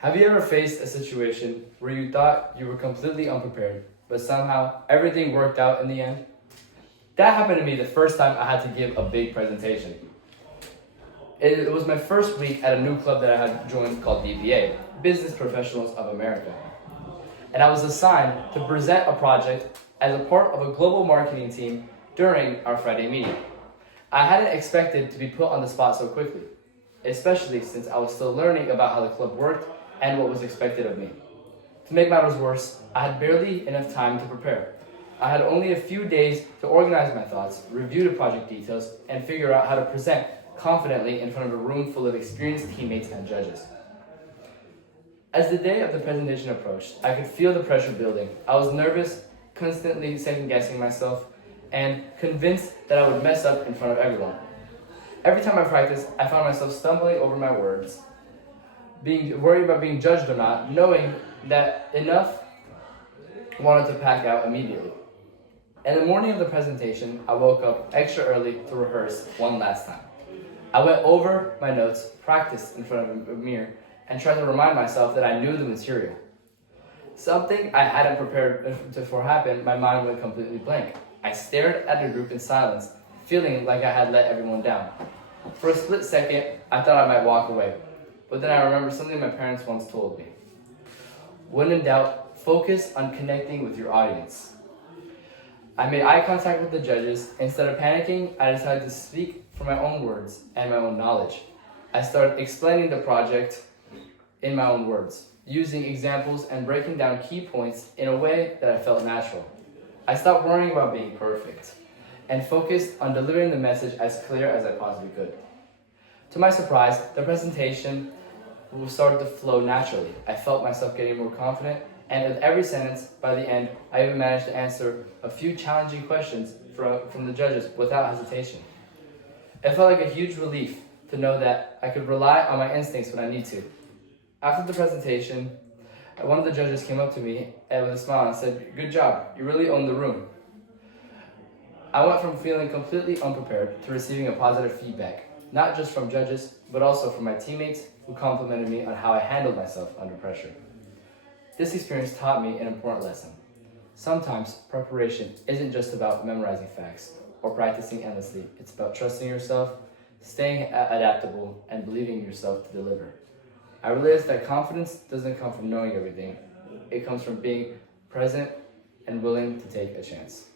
Have you ever faced a situation where you thought you were completely unprepared, but somehow everything worked out in the end? That happened to me the first time I had to give a big presentation. It was my first week at a new club that I had joined called DPA, Business Professionals of America. And I was assigned to present a project as a part of a global marketing team during our Friday meeting. I hadn't expected to be put on the spot so quickly, especially since I was still learning about how the club worked and what was expected of me. To make matters worse, I had barely enough time to prepare. I had only a few days to organize my thoughts, review the project details, and figure out how to present confidently in front of a room full of experienced teammates and judges. As the day of the presentation approached, I could feel the pressure building. I was nervous, constantly second-guessing myself, and convinced that I would mess up in front of everyone. Every time I practiced, I found myself stumbling over my words, being worried about being judged or not, knowing that enough wanted to pack out immediately. In the morning of the presentation, I woke up extra early to rehearse one last time. I went over my notes, practiced in front of a mirror, and tried to remind myself that I knew the material. Something I hadn't prepared for happened, my mind went completely blank. I stared at the group in silence, feeling like I had let everyone down. For a split second, I thought I might walk away, but then I remembered something my parents once told me. When in doubt, focus on connecting with your audience. I made eye contact with the judges. Instead of panicking, I decided to speak from my own words and my own knowledge. I started explaining the project in my own words, using examples and breaking down key points in a way that I felt natural. I stopped worrying about being perfect and focused on delivering the message as clear as I possibly could. To my surprise, the presentation started to flow naturally. I felt myself getting more confident, and with every sentence, by the end, I even managed to answer a few challenging questions from the judges without hesitation. It felt like a huge relief to know that I could rely on my instincts when I need to. After the presentation, one of the judges came up to me and with a smile and said, "Good job, you really owned the room." I went from feeling completely unprepared to receiving a positive feedback, not just from judges, but also from my teammates who complimented me on how I handled myself under pressure. This experience taught me an important lesson. Sometimes preparation isn't just about memorizing facts or practicing endlessly. It's about trusting yourself, staying adaptable, and believing in yourself to deliver. I realized that confidence doesn't come from knowing everything. It comes from being present and willing to take a chance.